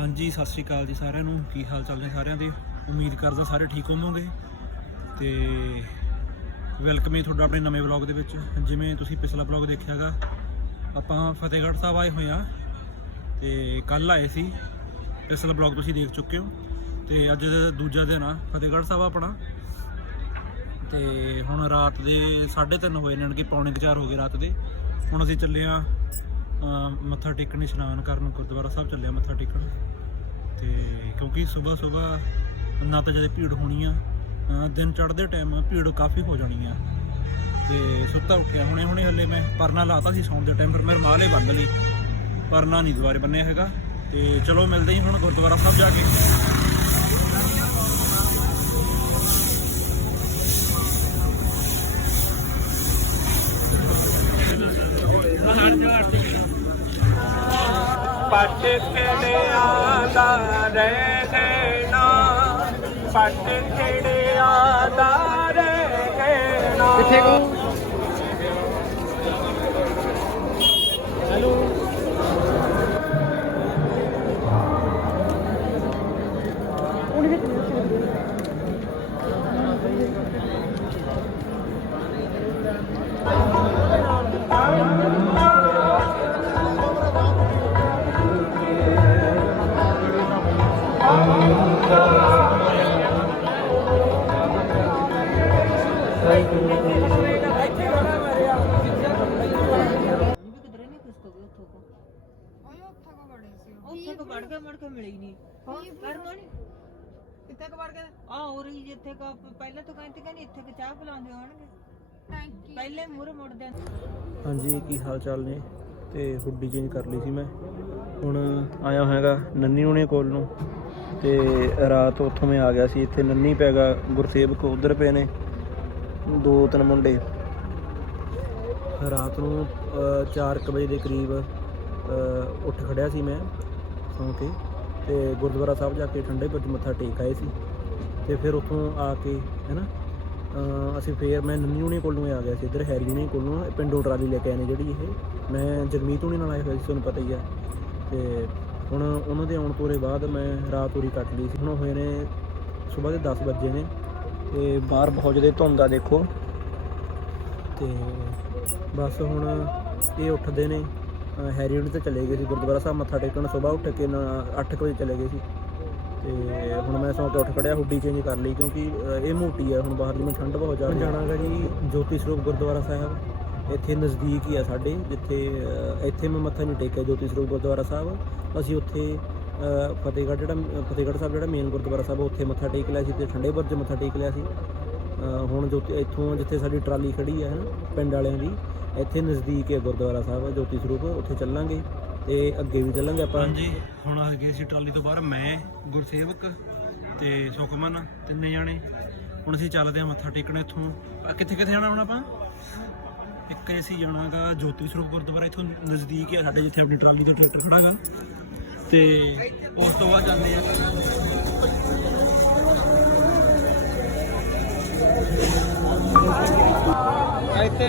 ਹਾਂਜੀ, ਸਤਿ ਸ਼੍ਰੀ ਅਕਾਲ ਜੀ ਸਾਰਿਆਂ ਨੂੰ। ਕੀ ਹਾਲ ਚਾਲ ਨੇ ਸਾਰਿਆਂ ਦੇ? ਉਮੀਦ ਕਰਦਾ ਸਾਰੇ ਠੀਕ ਹੋਵੋਗੇ। ਤੇ ਵੈਲਕਮ ਹੈ ਤੁਹਾਡਾ ਆਪਣੇ ਨਵੇਂ ਵਲੌਗ ਦੇ ਵਿੱਚ। ਜਿਵੇਂ ਤੁਸੀਂ ਪਿਛਲਾ ਵਲੌਗ ਦੇਖਿਆਗਾ, ਆਪਾਂ ਫਤਿਹਗੜ੍ਹ ਸਾਹਿਬ ਆਏ ਹੋਏ ਆ ਤੇ ਕੱਲ ਆਏ ਸੀ। ਪਿਛਲਾ ਵਲੌਗ ਤੁਸੀਂ ਦੇਖ ਚੁੱਕੇ ਹੋ। ਤੇ ਅੱਜ ਦਾ ਦੂਜਾ ਦਿਨ ਆ ਫਤਿਹਗੜ੍ਹ ਸਾਹਿਬ ਆਪਣਾ। ਤੇ ਹੁਣ ਰਾਤ ਦੇ 3:30 ਹੋਏ ਨੇ ਕਿ ਪੌਣੇ 4 ਹੋ ਗਏ ਰਾਤ ਦੇ। ਹੁਣ ਅਸੀਂ ਚੱਲੇ ਆ ਮੱਥਾ ਟੇਕਣ, ਇਸ਼ਨਾਨ ਕਰਨ, ਗੁਰਦੁਆਰਾ ਸਾਹਿਬ ਚੱਲੇ ਆ ਮੱਥਾ ਟੇਕਣ। ਤੇ ਕਿਉਂਕਿ ਸਵੇਰ ਸਵੇਰ ਨਾ ਤਾਂ ਜਦੇ ਭੀੜ ਹੋਣੀ ਆ ਦਿਨ ਚੜ੍ਹਦੇ ਟਾਈਮ ਭੀੜ ਕਾਫੀ ਹੋ ਜਾਣੀ ਆ। ਤੇ ਸੁੱਤਾ ਉੱਠਿਆ, ਹੁਣੇ ਹੁਣੇ ਹੱਲੇ ਮੈਂ ਪਰਨਾ ਲਾਤਾ ਸੀ ਸੌਣ ਦੇ ਟਾਈਮ ਫਿਰ ਮੈਂ ਰੁਮਾਲ ਹੀ ਬੰਨ ਲਈ। ਪਰਨਾ ਨਹੀਂ ਦੁਬਾਰੇ ਬੰਨਿਆ ਹੈਗਾ। ਤੇ ਚਲੋ ਮਿਲਦੇ ਹੀ ਹੁਣ ਗੁਰਦੁਆਰਾ ਸਾਹਿਬ ਜਾ ਕੇ। ਪੱਟ ਖੜਿਆ ਰਹਿਣਾ ਪੱਟ ਖੜਿਆ ਦਾ ਰਹਿਣਾ ਕਿੱਥੇ ਕੋ ਉੱਥੇ ਕੋ ਬੜੇ ਸੀ ਉੱਥੇ ਕੋ ਵੜ ਕੇ ਮੜ ਕੇ ਮਿਲੀ ਨਹੀਂ ਕਰਨਾ ਨਹੀਂ ਕਿੱਥੇ ਕੋ ਵੜ ਗਏ? ਆ ਹੋ ਰਹੀ ਜਿੱਥੇ ਕੋ ਆਪ- ਪਹਿਲਾਂ ਤਾਂ ਕਹਿੰਦੇ ਕਹਿੰਦੇ ਇੱਥੇ ਕਿ ਚਾਹ ਪਿਲਾਉਂਦੇ ਹੋਣਗੇ। ਟੈਂਕੀ ਪਹਿਲੇ ਮੂਹਰੇ ਮੁੜਦੇ ਆ। ਹਾਂਜੀ ਕੀ ਹਾਲ ਚਾਲ ਨੇ? ਤੇ ਹੁੱਡੀ ਚੇਂਜ ਕਰ ਲਈ ਸੀ ਮੈਂ। ਹੁਣ ਆਇਆ ਹੋਇਆਗਾ ਨੰਨੀ ਹੁਣੇ ਕੋਲ ਨੂੰ। ਤੇ ਰਾਤ ਉੱਥੋਂ ਮੈਂ ਆ ਗਿਆ ਸੀ। ਇੱਥੇ ਨੰਨੀ ਪੈਗਾ ਗੁਰਸੇਵਕ ਉਧਰ ਪਏ ਨੇ। ਦੋ ਤਿੰਨ ਮੁੰਡੇ। ਰਾਤ ਨੂੰ 4:00 ਵਜੇ ਦੇ ਕਰੀਬ ਉੱਠ ਖੜਿਆ ਸੀ ਮੈਂ ਸੌਂ ਕੇ ਤੇ ਗੁਰਦੁਆਰਾ ਸਾਹਿਬ ਜਾ ਕੇ ਠੰਡੇ ਬੁਰਜ ਮੱਥਾ ਟੇਕ ਆਏ ਸੀ ਤੇ ਫਿਰ ਉੱਥੋਂ ਆ ਕੇ ਹੈਨਾ ਅ, ਅਸੀਂ ਫੇਰ ਮੈਂ ਨੰਨੀ ਹੁਣੀ ਕੋਲ ਨੂੰ ਆ ਗਿਆ ਸੀ ਇੱਧਰ ਹੈਰੀ ਹੁਣੀ ਕੋਲ ਨੂੰ ਪਿੰਡੋਂ ਟਰਾਲੀ ਲੈ ਕੇ ਆਏ ਨੇ ਜਿਹੜੀ ਇਹ। ਮੈਂ ਜਗਮੀਤ ਹੁਣੀ ਨਾਲ ਆਏ ਹੋਏ ਸੀ ਤੁਹਾਨੂੰ ਪਤਾ ਹੀ ਆ। ਤੇ ਹੁਣ ਉਹਨਾਂ ਦੇ ਆਉਣ ਤੋਰੇ ਬਾਅਦ ਮੈਂ ਰਾਤ ਉਰੀ ਕੱਟ ਲਈ ਸੀ। ਹੁਣ ਹੋਏ ਨੇ ਸਵੇਰ ਦੇ 10 ਵਜੇ ਨੇ ਤੇ ਬਾਹਰ ਬਹੁਤ ਜ਼ਿਆਦਾ ਧੁੰਦ ਆ ਦੇਖੋ। ਤੇ ਬਸ ਹੁਣ ਇਹ ਉੱਠਦੇ ਨੇ। ਅ, ਤੇ ਚਲੇ ਗਏ ਸੀ ਗੁਰਦੁਆਰਾ ਸਾਹਿਬ ਮੱਥਾ ਟੇਕਣ ਸਵੇਰ ਉੱਠ ਕੇ 8 ਵਜੇ ਚਲੇ ਗਏ ਸੀ। ਤੇ ਹੁਣ ਮੈਂ ਸੌਂ ਕੇ ਉੱਠ ਖੜਿਆ ਹੁੱਡੀ ਚੇਂਜ ਕਰ ਲਈ ਕਿਉਂਕਿ ਇਹ ਮੋਟੀ ਹੈ ਹੁਣ ਬਾਹਰਲੀ ਮੈਂ ਠੰਡ ਬਹੁਤ ਜ਼ਿਆਦਾ। ਜਾਣਾਗਾ ਜੀ ਜੋਤੀ ਸਰੂਪ ਗੁਰਦੁਆਰਾ ਸਾਹਿਬ। ਇੱਥੇ ਨਜ਼ਦੀਕ ਹੀ ਆ ਸਾਡੇ ਜਿੱਥੇ ਇੱਥੇ ਮੈਂ ਮੱਥਾ ਨਹੀਂ ਟੇਕਿਆ ਜੋਤੀ ਸਰੂਪ ਗੁਰਦੁਆਰਾ ਸਾਹਿਬ। ਅਸੀਂ ਉੱਥੇ ਫਤਿਹਗੜ੍ਹ ਜਿਹੜਾ ਫਤਿਹਗੜ੍ਹ ਸਾਹਿਬ ਜਿਹੜਾ ਮੇਨ ਗੁਰਦੁਆਰਾ ਸਾਹਿਬ ਆ, ਉੱਥੇ ਮੱਥਾ ਟੇਕ ਲਿਆ ਸੀ ਤੇ ਠੰਡੇ ਬੁਰਜ ਮੱਥਾ ਟੇਕ ਲਿਆ ਸੀ। ਹੁਣ ਜੋਤੀ ਇੱਥੋਂ ਜਿੱਥੇ ਸਾਡੀ ਟਰਾਲੀ ਖੜੀ ਹੈ ਪਿੰਡ ਵਾਲਿਆਂ ਦੀ ਇੱਥੇ ਨਜ਼ਦੀਕ ਹੈ ਗੁਰਦੁਆਰਾ ਸਾਹਿਬ ਜੋਤੀ ਸਰੂਪ, ਉੱਥੇ ਚੱਲਾਂਗੇ ਤੇ ਅੱਗੇ ਵੀ ਚੱਲਾਂਗੇ ਆਪਾਂ। ਹਾਂਜੀ, ਹੁਣ ਆ ਗਏ ਸੀ ਟਰਾਲੀ ਤੋਂ ਬਾਹਰ, ਮੈਂ, ਗੁਰਸੇਵਕ ਤੇ ਸੁਖਮਨ, ਤਿੰਨੇ ਜਾਣੇ। ਹੁਣ ਅਸੀਂ ਚੱਲਦੇ ਹਾਂ ਮੱਥਾ ਟੇਕਣ ਇੱਥੋਂ। ਕਿੱਥੇ ਕਿੱਥੇ ਜਾਣਾ ਹੁਣ ਆਪਾਂ? ਇੱਕ ਅਸੀਂ ਜਾਣਾਗਾ ਜੋਤੀ ਸਰੂਪ ਗੁਰਦੁਆਰਾ, ਇੱਥੋਂ ਨਜ਼ਦੀਕ ਹੀ ਆ ਸਾਡੇ, ਜਿੱਥੇ ਆਪਣੀ ਟਰਾਲੀ ਦਾ ਟਰੈਕਟਰ ਖੜਾਗਾ। ਤੇ ਉਸ ਤੋਂ ਬਾਅਦ ਜਾਂਦੇ ਆ ਇੱਥੇ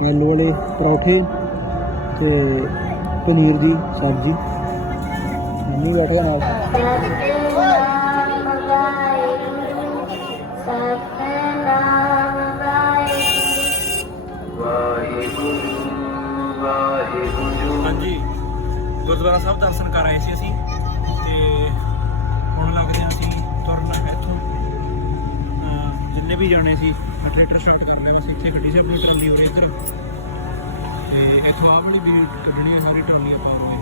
ਨਹੀਂ ਵਾਲੇ ਪਰੌਠੇ ਤੇ ਪਨੀਰ ਦੀ ਸਬਜ਼ੀ। ਮੰਮੀ ਬੈਠਾ ਨਾਲ। ਹਾਂਜੀ। ਗੁਰਦੁਆਰਾ ਸਾਹਿਬ ਦਰਸ਼ਨ ਕਰ ਆਏ ਸੀ ਅਸੀਂ ਤੇ ਹੁਣ ਲੱਗਦੇ ਹਾਂ ਅਸੀਂ ਤੁਰਨ ਇੱਥੋਂ ਅਹ ਜਿੰਨੇ ਵੀ ਜਾਣੇ ਸੀ ਥੀਏਟਰ ਸਟਾਰਟ ਕਰ ਲੈਣਾ ਸੀ, ਇੱਥੇ ਗੱਡੀ ਸੀ ਆਪਣੀ ਟਰਾਲੀ ਉਰੇ ਇੱਧਰ। ਤੇ ਇੱਥੋਂ ਆਹ ਵਾਲੀ ਵੀ ਕੱਢਣੀ ਹੈ ਸਾਰੀ ਟਰਾਲੀ ਆਪਾਂ ਨੇ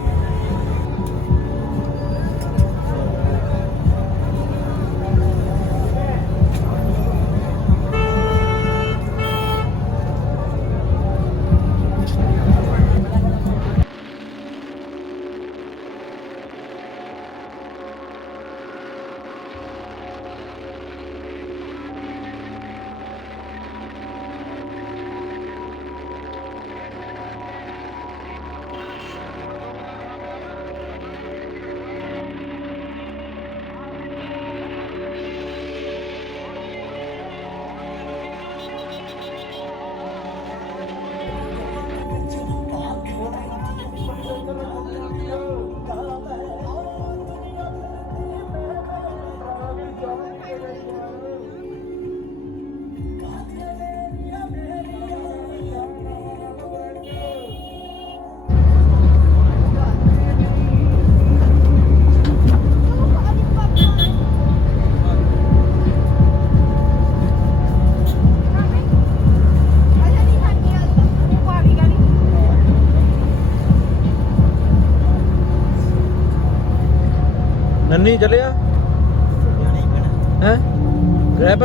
ਨੰਨੀ ਚੱਲਿਆ? ਹੈ ਗ੍ਰਹਿ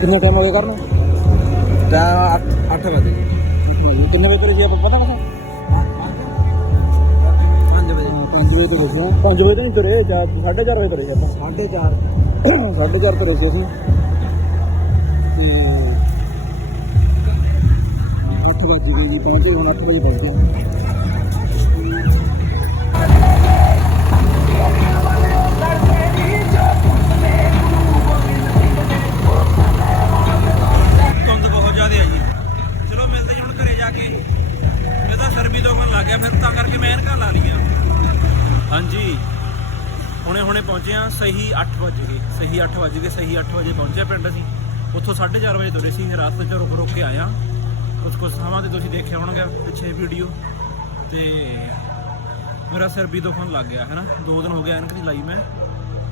ਕਿੰਨੇ ਟਾਈਮ ਹੋ ਗਿਆ ਕਰਨ ਟਾਈਮ 8 ਵਜੇ। ਕਿੰਨੇ ਵਜੇ ਕਰੇ ਸੀ ਆਪਾਂ ਪਤਾ ਕਸਾ 5 ਵਜੇ। 5 ਵਜੇ ਤੋਂ ਬਸੇ 5 ਵਜੇ ਤਾਂ ਨਹੀਂ ਤੁਰੇ 4:30 ਵਜੇ ਤੁਰੇ ਆਪਾਂ। 4:30 ਸਾਢੇ ਚਾਰ ਤੁਰੇ ਸੀ ਅਸੀਂ। ਤੇ 8 ਵਜੇ ਗਏ ਪਹੁੰਚੇ ਹੁਣ 8 ਵਜੇ ਪਹੁੰਚ। ਹੁਣੇ ਸਹੀ 8 ਵਜੇ ਗਏ, ਸਹੀ 8 ਵਜੇ ਗਏ, ਸਹੀ 8 ਵਜੇ ਪਹੁੰਚਿਆ ਪਿੰਡ ਅਸੀਂ। ਉੱਥੋਂ 4:30 ਵਜੇ ਤੁਰੇ ਸੀ, ਰਾਸਤੇ 'ਚ ਰੁਕ ਰੁਕ ਕੇ ਆਇਆ ਕੁਝ ਕੁਝ ਥਾਵਾਂ ਤੇ ਤੁਸੀਂ ਦੇਖਿਆ ਹੋਣਗੇ, ਪਿੱਛੇ ਵੀਡੀਓ ਤੇ ਮੇਰਾ ਸਿਰ ਵੀ ਦੁਖਣ ਲੱਗ ਗਿਆ ਹੈ ਨਾ ਦੋ ਦਿਨ ਹੋ ਗਏ ਐਨਕ ਦੀ ਲਾਈ ਮੈਂ।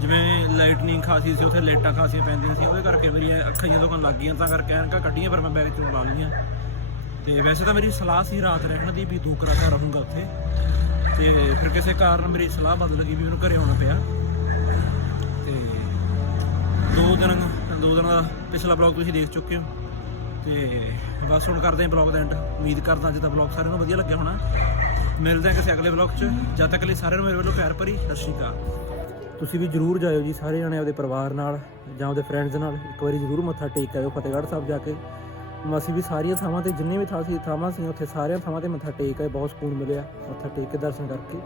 ਜਿਵੇਂ ਲਾਈਟਨਿੰਗ ਖਾਸੀ ਸੀ, ਉੱਥੇ ਲਾਈਟਾਂ ਖਾਸੀਆਂ ਪੈਂਦੀਆਂ ਸੀ, ਉਹਦੇ ਕਰਕੇ ਮੇਰੀਆਂ ਅੱਖਾਂ ਜਿਹੀਆਂ ਦੁਖਣ ਲੱਗ ਗਈਆਂ, ਤਾਂ ਕਰਕੇ ਐਨਕਾਂ ਕੱਢੀਆਂ, ਪਰ ਮੈਂ ਬੈਗ ਚੋਂ ਲਾ ਲਈਆਂ। ਤੇ ਵੈਸੇ ਤਾਂ ਮੇਰੀ ਸਲਾਹ ਸੀ ਰਾਤ ਰਹਿਣ ਦੀ, ਵੀ ਦੂਕਰਾ ਘਰ ਰਹੂੰਗਾ ਉੱਥੇ। ਤੇ ਫਿਰ ਕਿਸੇ ਕਾਰਨ ਮੇਰੀ ਸਲਾਹ ਬਦਲ ਗਈ, ਵੀ ਮੈਨੂੰ ਘਰੇ ਆਉਣਾ ਪਿਆ। ਤੇ ਦੋ ਦਿਨ ਦੋ ਦਿਨ ਦਾ ਪਿਛਲਾ ਬਲੌਗ ਤੁਸੀਂ ਦੇਖ ਚੁੱਕੇ ਹੋ। ਤੇ ਬਸ ਹੁਣ ਕਰਦੇ ਹਾਂ ਬਲੌਗ ਦਾ ਐਂਡ ਉਮੀਦ ਕਰਦਾ ਅੱਜ ਦਾ ਬਲੌਗ ਸਾਰਿਆਂ ਨੂੰ ਵਧੀਆ ਲੱਗਿਆ ਹੋਣਾ। ਮਿਲਦੇ ਹਾਂ ਕਿਸੇ ਅਗਲੇ ਬਲੌਗ 'ਚ। ਜਦ ਤੱਕ ਲਈ ਸਾਰਿਆਂ ਨੂੰ ਮੇਰੇ ਵੱਲੋਂ ਪਿਆਰ ਭਰੀ ਸਤਿ ਸ਼੍ਰੀ ਅਕਾਲ। ਤੁਸੀਂ ਵੀ ਜਰੂਰ ਜਾਇਓ ਜੀ, ਸਾਰੇ ਜਣੇ ਆਪਦੇ ਪਰਿਵਾਰ ਨਾਲ ਜਾਂ ਆਪਦੇ ਫਰੈਂਡਸ ਨਾਲ। ਇੱਕ ਵਾਰੀ ਜਰੂਰ ਮੱਥਾ ਟੇਕ ਆਇਓ ਫਤਿਹਗੜ੍ਹ ਸਾਹਿਬ ਜਾ ਕੇ। ਅਸੀਂ ਵੀ ਸਾਰੀਆਂ ਥਾਵਾਂ ਤੇ, ਜਿੰਨੇ ਵੀ ਥਾਂ ਸੀ, ਥਾਵਾਂ ਸੀ, ਉੱਥੇ ਸਾਰੀਆਂ ਥਾਵਾਂ ਤੇ ਮੱਥਾ ਟੇਕ ਆਏ। ਬਹੁਤ ਸਕੂਨ ਮਿਲਿਆ ਮੱਥਾ ਟੇਕ ਕੇ ਦਰਸ਼ਨ ਕਰਕੇ।